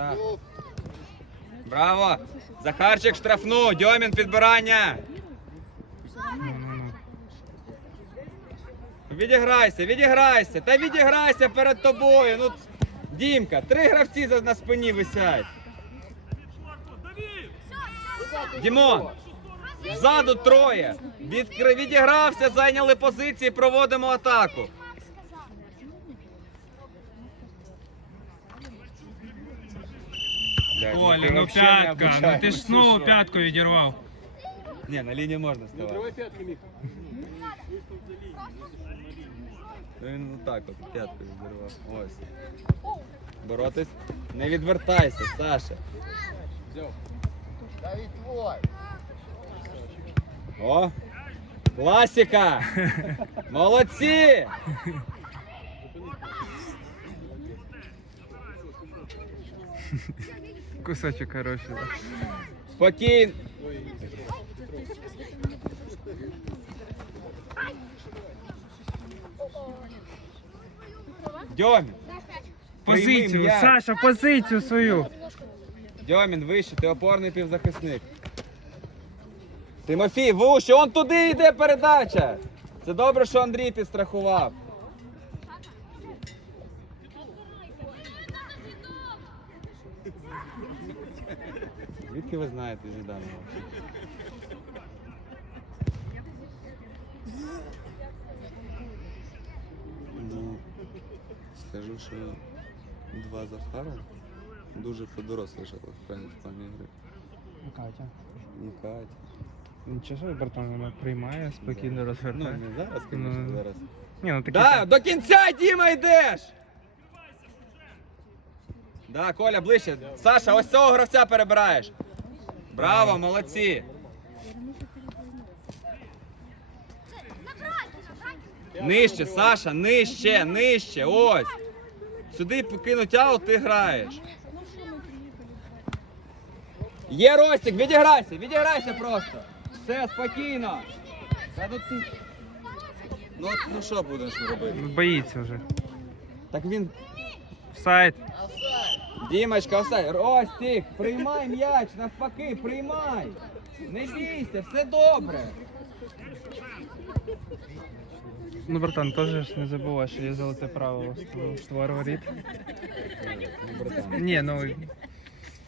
Так. Браво! Захарчик штрафну, Дьомін підбирання. Відіграйся, відіграйся, та відіграйся перед тобою. Ну, Дімка, три гравці на спині висять. Дімон, ззаду троє. Відкри- Відігрався, зайняли позиції, проводимо атаку. Блядь, Оля, ти ну вообще не п'ятка, ну обучаєш, ти ж чи знову що? п'ятку відірвав. Ні, на лінії можна ставати. Ну, Він отак от п'ятку відірвав. Ось. Боротись. Не відвертайся, Саша. Давид твой. О! Класика! Молодці! Кусочок хороший. Спокійно. Дьомін, Позицію, Прийми м'яч. Саша, позицію свою. Дьомін, вище, ти опорний півзахисник. Тимофій, вуще, он туди йде передача. Це добре, що Андрій підстрахував. Звідки ви знаєте Зіданова? Ну, скажу, що два Захара дуже подорослішали в плані гри. Катя. Ну, Катя. Нічого, собі, братан, вона приймає, спокійно Ну, не зараз, Ну, звісно, зараз. Ні, ну такі. Да, до кінця, Діма, йдеш! Да, Коля, ближче. Саша, ось цього гравця перебираєш. Браво, молодці. Нижче, Саша, нижче, нижче, ось. Сюди покинуть аут, ти граєш. Є Ростик, відіграйся, відіграйся просто. Все, спокійно. Та ну ти. Ну, от, ну що будеш робити? Боїться вже. Так він Сайт. Дімочка, все, Ростік, приймай м'яч, навпаки, приймай. Не бійся, все добре. Ну, братан, теж ж не забувай, що є золоте правило. Створ воріт. Ні, ну.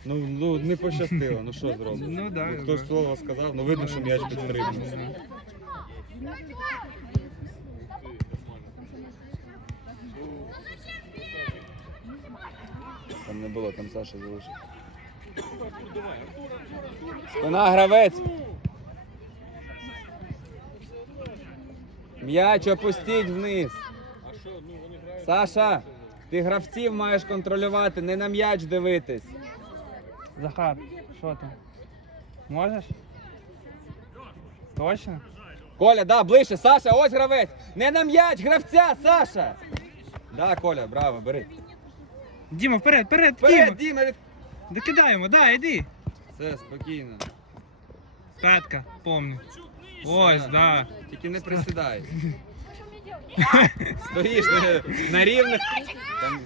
Ну, ну не пощастило, ну що зробити? Ну, да, Хто ж слово сказав, ну видно, що м'яч підстрибнув. Не було, там Саша залишив. Спина гравець. М'яч опустіть вниз. Саша, ти гравців маєш контролювати, не на м'яч дивитись. Захар, що там? Можеш? Точно? Коля, да, ближче. Саша, ось гравець. Не на м'яч, гравця, Саша. Да, Коля, браво, бери. Діма, вперед, вперед, Вперед, Діма! Діма, від... Докидаємо, да, йди. Все, спокійно. П'ятка, помню. Ось, да. Тільки не присідай. Стоїш на, на рівних. Там,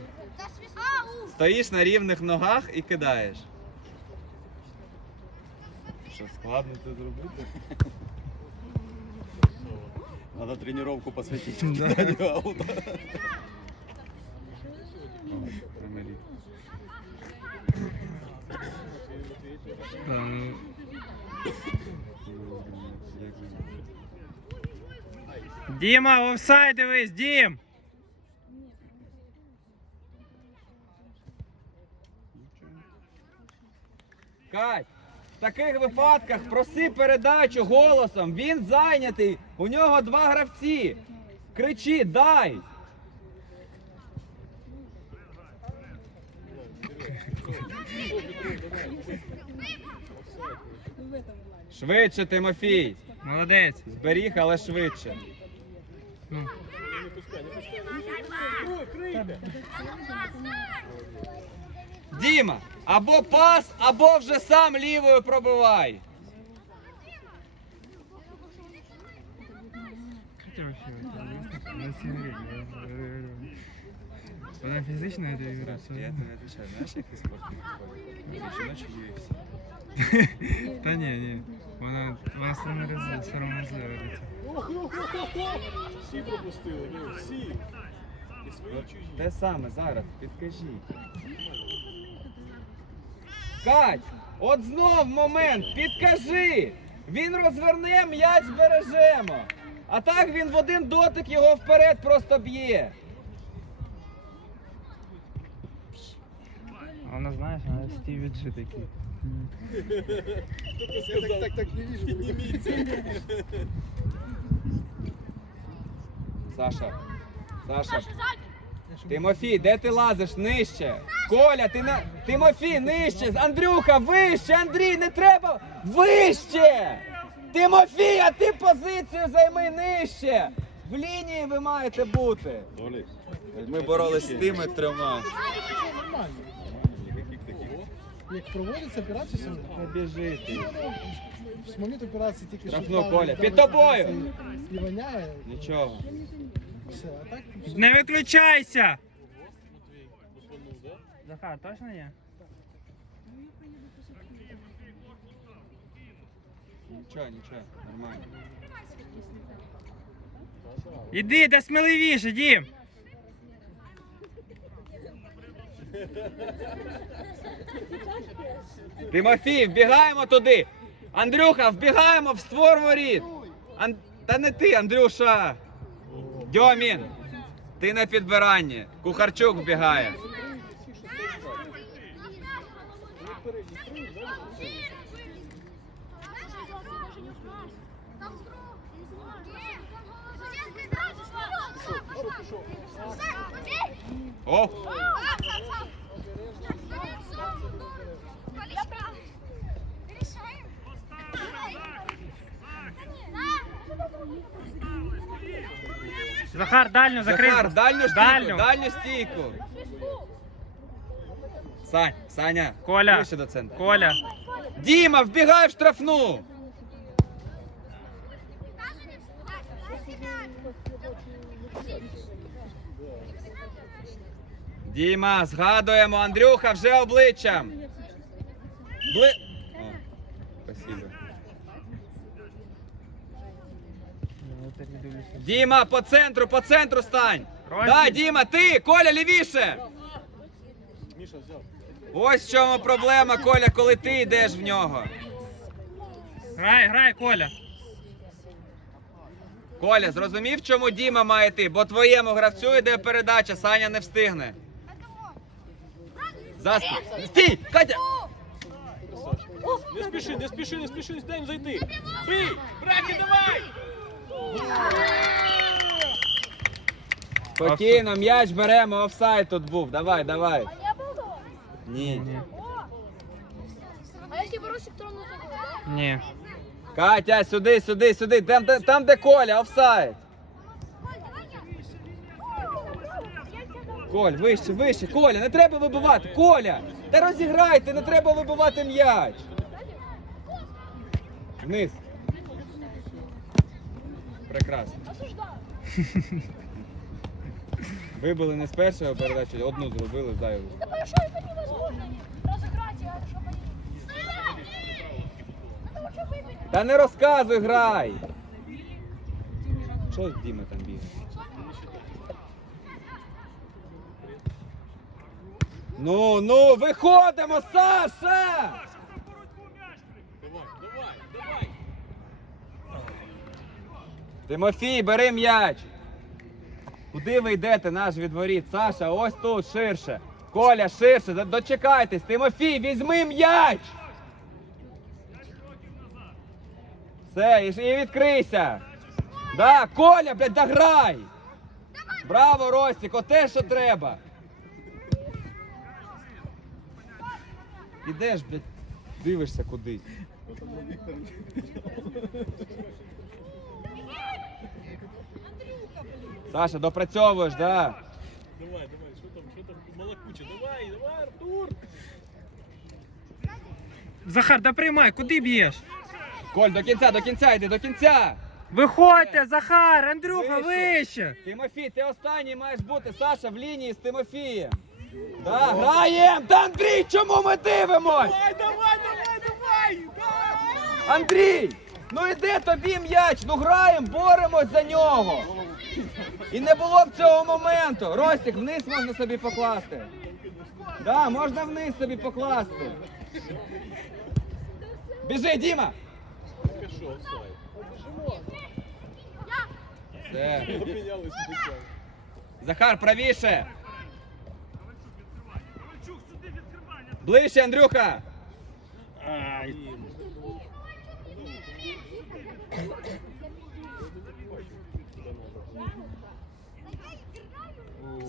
стоїш на рівних ногах і кидаєш. Що складно це зробити? Надо тренировку посвятити. Да. Ну, Діма, офсайд дивись, Дім! Кать, в таких випадках проси передачу голосом. Він зайнятий. У нього два гравці. Кричи, дай. Швидше, Тимофій. Молодець. Зберіг, але швидше. Ну. Діма, або пас, або вже сам лівою пробивай. Я. Вона фізично йде ігра, все. Я тобі відповідаю, знаєш, який спорт Жіночі UFC. Та ні, ні. Вона, вона сором'язлива. Всі пропустили, ні, всі. І свої От чужі. Те саме зараз, підкажіть. Кать, от знов момент, підкажи. Він розверне, м'яч бережемо. А так він в один дотик його вперед просто б'є. Вона, знаєш, вона Стіві Джи такий. Так, так, так, не вижу. Підніміться. Саша. Саша. Тимофій, де ти лазиш? Нижче. Коля, ти на. Тимофій, нижче. Андрюха, вище. Андрій, не треба. Вище! Тимофій, а ти позицію займи нижче. В лінії ви маєте бути. Ми боролись з тими трьома. Як проводиться операція сьогодні? Не біжи ти. З моменту операції тільки що Штрафну, впали, Коля, під тобою! операції, І воняє. Нічого. Все, а так все. Не виключайся! Захар, точно є? Нічого, нічого, нормально. Іди, де сміливіше, Дім! Тимофій, вбігаємо туди. Андрюха, вбігаємо в створ воріт. Ан... Та не ти, Андрюша. Дьомін. Ти на підбиранні. Кухарчук вбігає. О, Захар, дальню закрий! Захар, дальню стійку, Дальню. дальню стійку. Сань, Саня, Коля. ближче до центру. Коля! Діма, вбігай в штрафну. Діма, згадуємо, Андрюха вже обличчям. Бли... О, спасибо. Діма, по центру, по центру стань. Да, Діма, ти, Коля, лівіше. Ось в чому проблема, Коля, коли ти йдеш в нього. Грай, грай, Коля! Коля, зрозумів, чому Діма має йти? Бо твоєму гравцю йде передача, Саня не встигне. Заспі. Стій! Катя! Не спіши, не спіши, не спіши, дай їм зайти. Бий! Браки, давай! Спокійно, м'яч беремо, офсайд тут був. Давай, давай. Ні. Ні. А беру электронную такую, да? Ні. Катя, сюди, сюди, сюди. Там, де- там де Коля, офсайд. Коль, вище, вище. Коля, не треба вибивати. Коля! Та розіграйте, не треба вибивати м'яч. Вниз Прекрасно. Вибили не з першого передачі, одну зробили, зайву. Да большой это невозможно. Разыграть, а что Это вообще выиграть. Та не розказуй, грай! Що Діма там бігає? Ну, ну, виходимо, Саша! Тимофій, бери м'яч. Куди ви йдете, наш відворіт? Саша, ось тут ширше. Коля, ширше, дочекайтесь. Тимофій, візьми м'яч! Все, і, відкрийся. Да, Коля, блядь, дограй! Браво, Ростік, оте, що треба. Ідеш, блядь, дивишся кудись. Саша, допрацьовуєш, да. Давай, давай, що там, що там, малакуче, давай, давай, Артур! Захар, да приймай, куди б'єш? Коль, до кінця, до кінця йди, до кінця. Виходьте, Захар, Андрюха, Вище. вище! Тимофій, ти останній маєш бути. Саша в лінії з Тимофієм. Да, граєм! Та Андрій, чому ми дивимось? Давай, давай, давай, давай! Андрій! Ну іде тобі м'яч, ну граємо, боремось за нього. І не було б цього моменту. Ростик, вниз можна собі покласти. Да, можна вниз собі покласти. Біжи, Діма! Все. Захар, правіше. Ближче, Андрюха.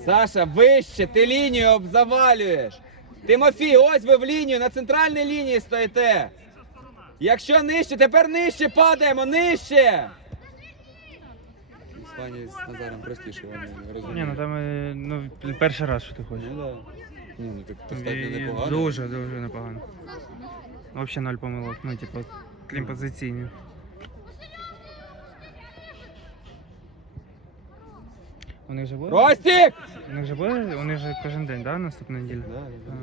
Саша, вище, ти лінію об- завалюєш. Тимофій, ось ви в лінію, на центральній лінії стоїте. Якщо нижче, тепер нижче падаємо, нижче. Іспанія з Назаром простіше, вони Ні, ну там е, ну, перший раз, що ти хочеш. Ну да. Ні, ну так достатньо І непогано. Дуже, дуже непогано. Взагалі ноль помилок, ну, типу, крім позиційні. У них же буде? Ростик! У них же буде? У них же кожен день, да, наступна неділя? Да, да.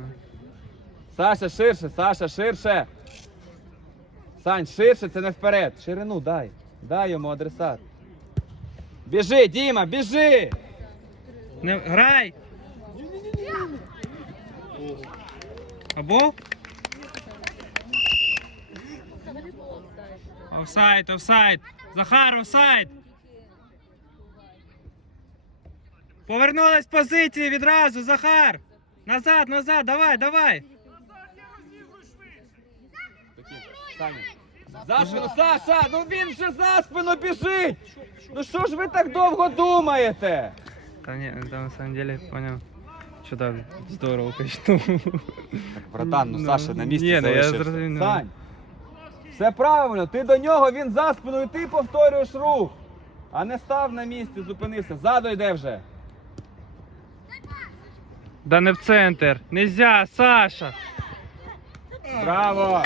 Саша, ширше, Саша, ширше. Сань, ширше, це не вперед. Ширину дай. Дай йому адресат. Біжи, Діма, біжи! Не, грай! Або? Офсайд, офсайд! Захар, офсайд! Повернулась позиції відразу, Захар! Назад, назад, давай, давай! За спину, Саша, ну він же за спину біжить! Ну що ж ви так довго думаєте? Та ні, на самом деле, понял. Що так здорово качнув. Братан, ну Саша на місці Ні, ну я залишився. зрозумів. Сань, все правильно, ти до нього, він за спину, і ти повторюєш рух. А не став на місці, зупинився. Ззаду йде вже. Да не в центр. Нельзя, Саша! Браво!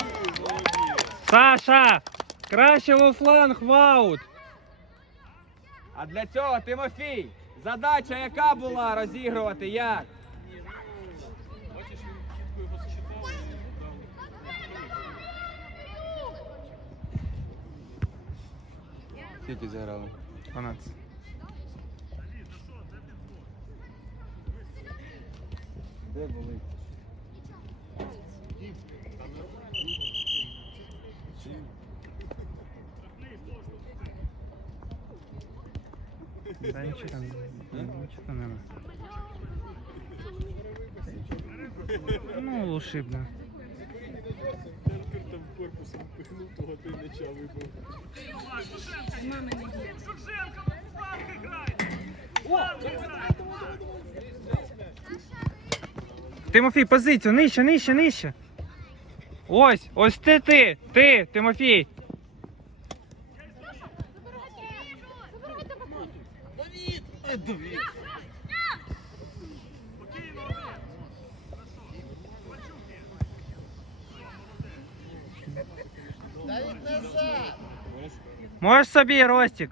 Саша! Краще во фланг, в аут! А для цього, Тимофій, задача яка була розігрувати як? Скільки зіграли? 12. Де були? Да нічого там, нічого там нема. Ну, ушибно. Там корпусом пихнув, того ти м'яча вибив. Тимофій, позицію, нижче, нижче, нижче. Ось, ось ти ти, ти, Тимофій. Можеш собі, Ростик.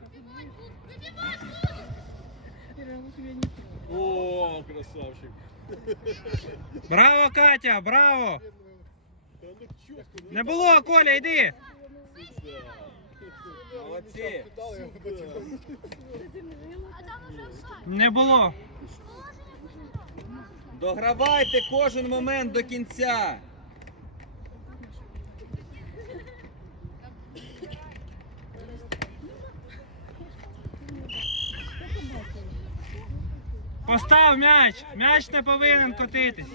Браво, Катя, браво! Не було, Коля, йди! Молодці! Не було. Догравайте кожен момент до кінця. Постав м'яч! М'яч не повинен котитись.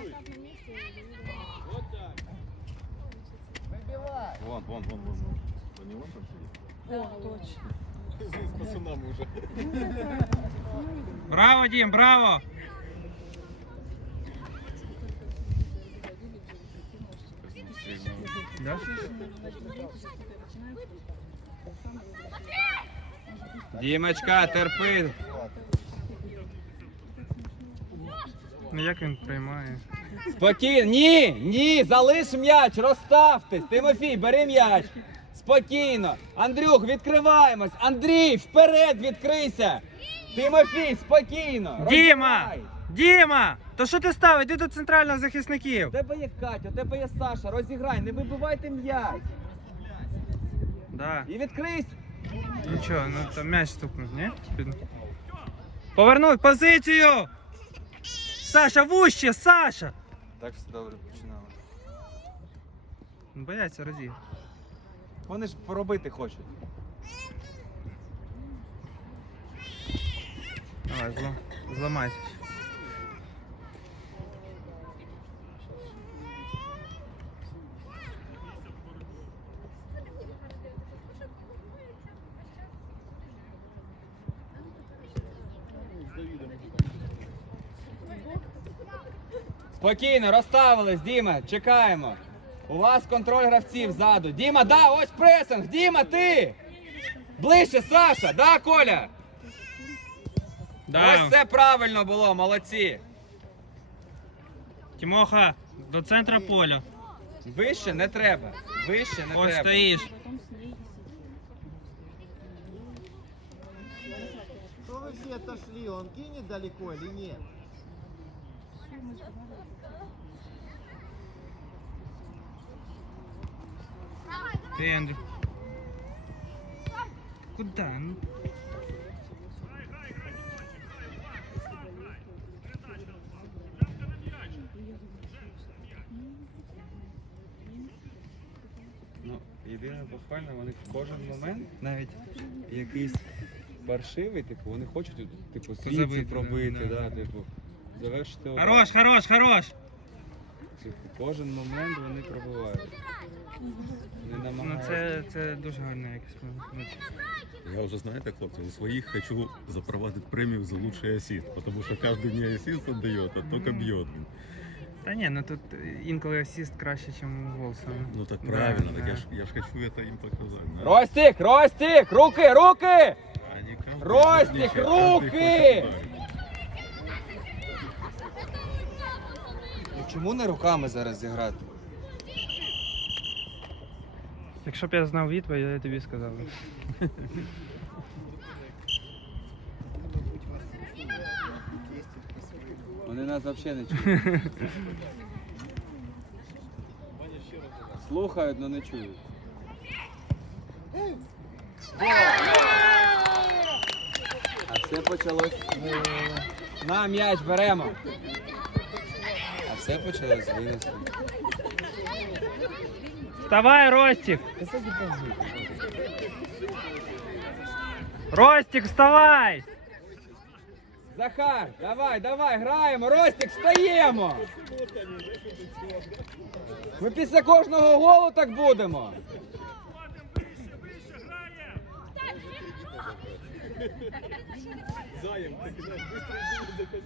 Вон, вон, вон, вон. То не он там? З пацанами вже. Браво, Дім, браво! Да? Дімочка, терпи. Ну як він приймає? Спокійно. Ні, ні, залиш м'яч, розставтесь. Тимофій, бери м'яч. Спокійно. Андрюх, відкриваємось. Андрій, вперед відкрийся. Тимофій, спокійно. Діма! розіграй. Діма! То що ти став? Іди до центральних У захисників. тебе є Катя, у тебе є Саша. Розіграй, не вибивайте м'яч. Да. І відкрийся. Нічого, ну там м'яч стукнув, ні? Під- Повернув позицію! Саша, вуще, Саша! Так все добре починали. Ну, Бояться разів. Вони ж поробити хочуть. Давай, зламайся. Спокійно, розставились, Діма, чекаємо. У вас контроль гравців ззаду. Діма, да, ось пресинг. Діма, ти! Ближче, Саша, да, Коля? Да. Ось це правильно було, молодці. Тимоха, до центра поля. Вище не треба. Вище не Ось треба. стоїш. Что вы все отошли? Он кинет далеко или нет? Ти, Андрю. Куда? Ну, Ну, єдине похвально, вони в кожен момент, навіть якийсь паршивий, типу, вони хочуть типу, світі пробити, да. типу, завершити удар. Хорош, хорош, хорош! Типу, кожен момент вони пробивають. Не Ну намагаються. це, це дуже гарно якось. ну, Я уже, знаете, хлопцы, у своих хочу запровадить премию за лучший ассист, потому что каждый не ассист отдает, а только бьет. Та ні, ну тут інколи асіст краще, ніж гол саме. Ну так Да, правильно, да. так я ж, я ж хочу это им показать. да. Ростик, Ростик, руки, руки! Они каждый Ростик, различия, каждый руки! Чому не руками зараз зіграти? Якщо б я знав відповідь, я тобі сказав. би. Вони нас взагалі не чують. Слухають, але не чують. А все почалось. На м'яч беремо. Все почалось з винесу. Вставай, Ростик! Ростик, вставай! Захар, давай, давай, граємо. Ростик, встаємо. Ми після кожного голу так будемо. Заєм, і знаєш, быстро йди за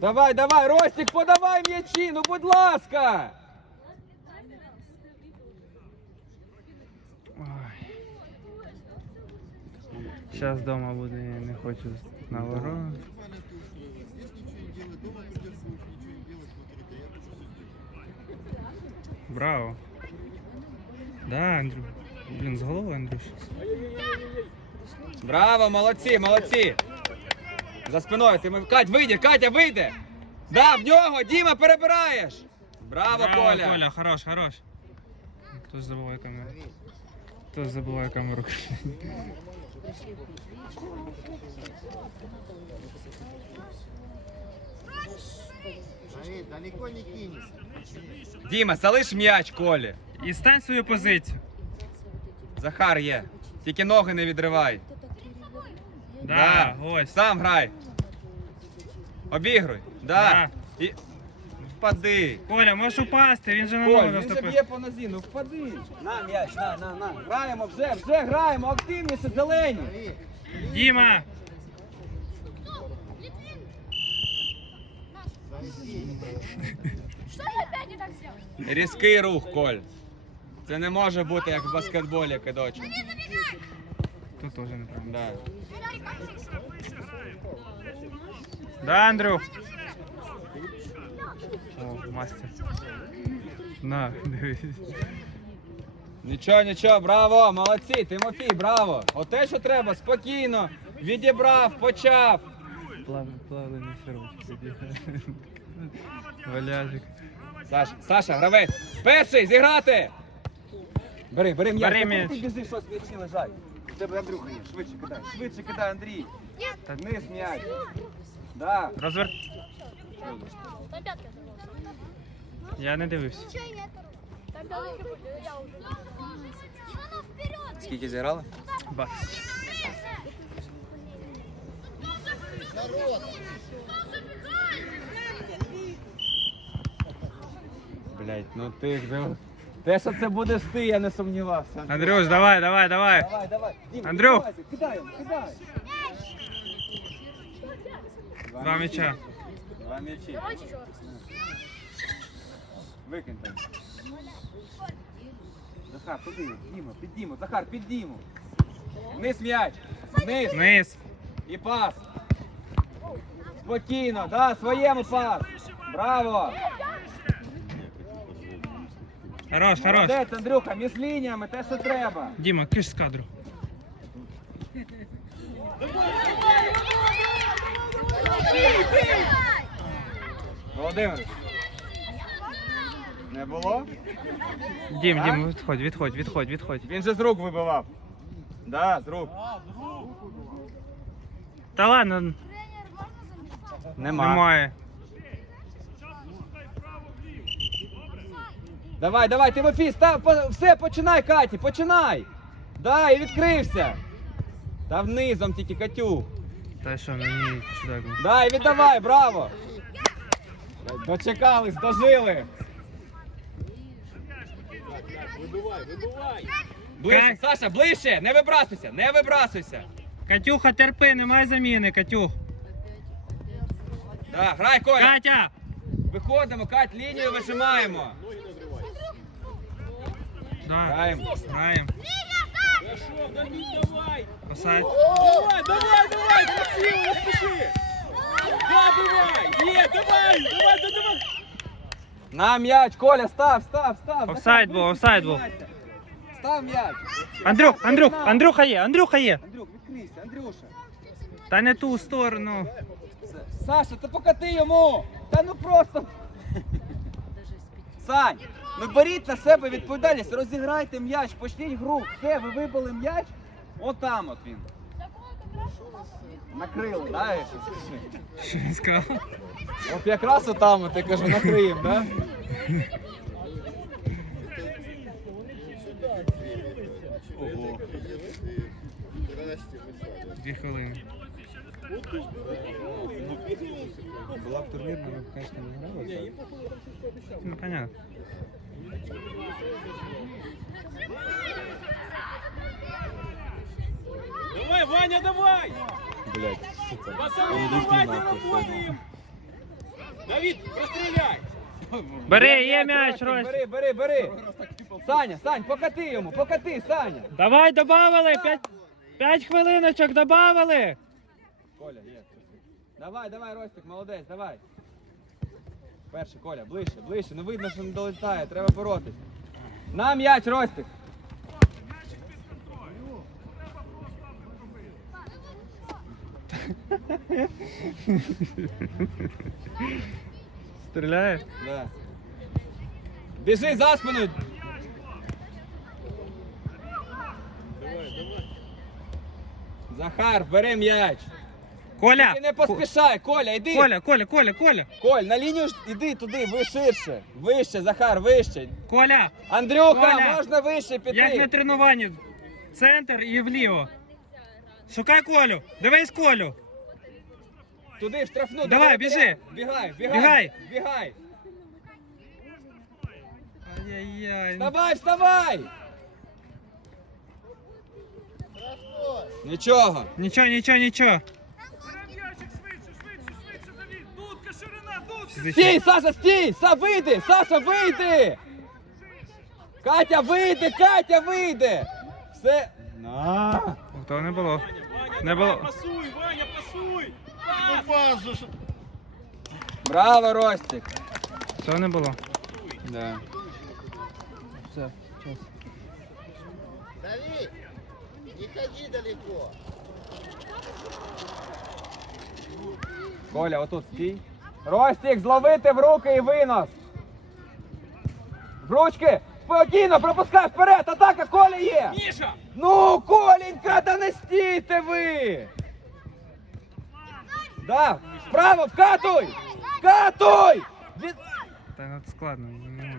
Давай, давай, Ростик, подавай м'ячі, ну будь ласка. Зараз вдома буде, я не хочу на ворот. Браво. Да, Андрю. Блін, з голови, Андрюш. Браво, молодці, молодці. За спиною. Ти... Кать, вийде, Катя, вийде. Да, в нього, Діма, перебираєш. Браво, Коля. Коля, хорош, хорош. Хтось забуває камеру. Хтось забуває камеру. Далеко не кинет. Діма, залиш м'яч, Колі. І стань свою позицію. Захар є. Тільки ноги не відривай. Да, ось. Сам грай. Обігруй. Да. І... Впади. Коля, можеш упасти, він же на Коль, ногу він же наступив. б'є по нозі, ну впади. На м'яч, на, на, на. Граємо вже, вже граємо, активніше, зелені. Діма! Что я опять не так сделал? Різкий рух, Коль. Це не може бути як в баскетболі, кидочок. Тут теж неправильно. Да. Да, Андрюх. О, мастер. На, дивись. Нічого, нічого, браво, молодці, Тимофій, браво. Оте, що треба, спокійно. Відібрав, почав. Плав, плавлений сирочок. Валяжик. Саша, Саша, гравець. Перший, зіграти. Бери, бери м'яч. Бери м'яч. Ти біжи, щось лежать. У тебе Андрюха є, швидше кидай. Швидше кидай, Андрій. Та- Вниз м'яч. Да. Розвер... Там пятка оторвалась. Я не дивився. Там пятка, я уже. Иванов вперед! Скільки зіграли? Бас. Блять, ну ти ж бив. Те, що це будеш ти, я не сумнівався. Андрюш, давай, давай, давай. Давай, давай. Діма, Андрюх. Кидай, його, кидай. Два м'яча. Два м'ячі. Раз. Викиньте. Захар, туди, Діма, під Діму, Захар, під Діму. Вниз м'яч, вниз Вниз. і пас. Спокійно, да, своєму пас. Браво. Хорош, хорош. Молодець, Андрюха, між лініями, те, що треба. Діма, киш з кадру. Володимир. Не було? Дім, Так? Дім, відходь, відходь, відходь, відходь. Він же з рук вибивав. Да, з рук. Та ладно, немає. Давай, давай, Тимофій, став, по- все, починай, Каті, починай. Да, і відкрився. Та внизом тільки Катю. Та що, мені чудак. Да, і віддавай, браво. Дочекались, дожили. Вибивай, вибивай. Ближче, Кать. Саша, ближче, не вибрасуйся, не вибрасуйся. Катюха, терпи, немає заміни, Катюх. Да, грай, Коля. Катя! Виходимо, Кать, лінію вижимаємо. Да. Граємо. Граємо. Пішов, Давид, давай. Посадь. Давай, давай, давай, красиво, не спіши. Да, давай, є, давай, давай, да, давай. На м'яч, Коля, став, став, став. Офсайд Захар, був, вище офсайд був. піднімайся. Став м'яч. Андрюх, Андрюх, Андрюха є, Андрюха є. Андрюк, відкрийся, Андрюша. Та не ту сторону. С- Саша, та покати йому! Та ну просто. Сань, Ну беріть на себе відповідальність, розіграйте м'яч, почніть гру. Все, ви вибили м'яч. Отам от він. Накрили, щось? Що він сказав? От якраз отам от, я кажу, накриємо, да? Ого. Дві хвилини. Була б турнірна, ми б, звісно, не грали. Ну, понятно. Давай, Ваня, давай. Блять, сука. Пацаны, давайте работаем. Давид, простреляй. Бери, є м'яч, Рось. Бери, бери, бери. Саня, Сань, покати йому, покати, Саня. Давай, добавили! П'ять, п'ять хвилиночок добавили! Коля, є. Давай, давай, Ростик, молодець, давай. Перший, Коля, ближче, ближче. Ну видно, що не долетає, треба боротись. На м'яч, Ростик. Стріляє? Да. Біжи за спину. Захар, бери м'яч. Коля! Ти не поспішай, Коля, йди. Коля, Коля, Коля, Коля! Коль, на лінію ж іди туди, ви ширше. Вище, Захар, вище. Коля! Андрюха, Коля, можна вище піти. Як на тренуванні. Центр і вліво. Шукай Колю! Дивись Колю! Туди в штрафну. Давай, біжи. Бігай, бігай. Бігай. Бігай. Ай-яй-яй. Вставай, вставай. Нічого. Нічого, нічого, нічого. Стій, Саша, стій! Са, вийди! Саша, вийди! Катя, вийди! Катя, вийди! Все. На. То не було. Ваня, Не було. пасуй, Ваня, пасуй. Ну пас же ж. Браво, Ростик. То не було. Да. Все, час. Дави! Не ходи далеко. Коля, отут стій. Ростік, зловити в руки і винос. В ручки! Спокійно, пропускай вперед! Атака, Коля є! Міша! Ну, Коленька, да не стійте ви! Да, вправо, вкатуй! Вкатуй! Від... Та ну це складно, не можу.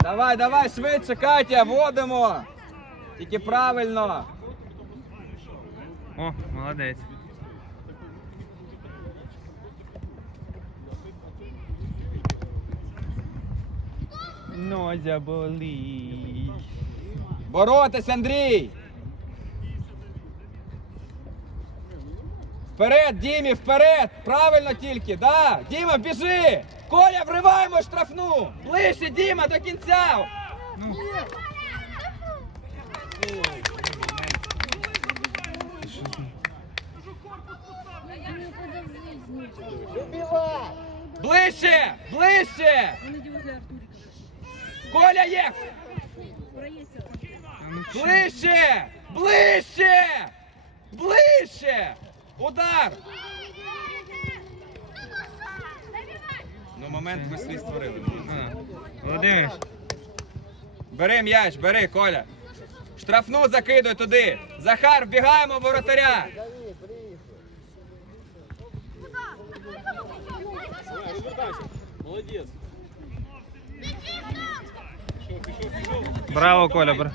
Давай, давай, швидше, Катя, водимо! Тільки правильно! О, молодець. Нозя болить. Боротись, Андрій! Вперед, Дімі, вперед! Правильно тільки, да! Діма, біжи! Коля, вриваємо штрафну! Ближче, Діма, до кінця! Ближче! Ближче! Коля є! Ближче! Ближче! Ближче! Удар! Ну, момент ми свій створили. Володимир, Бери м'яч, бери, Коля. Штрафну закидуй туди. Захар, вбігаємо воротаря. Молодець. Браво, Коля.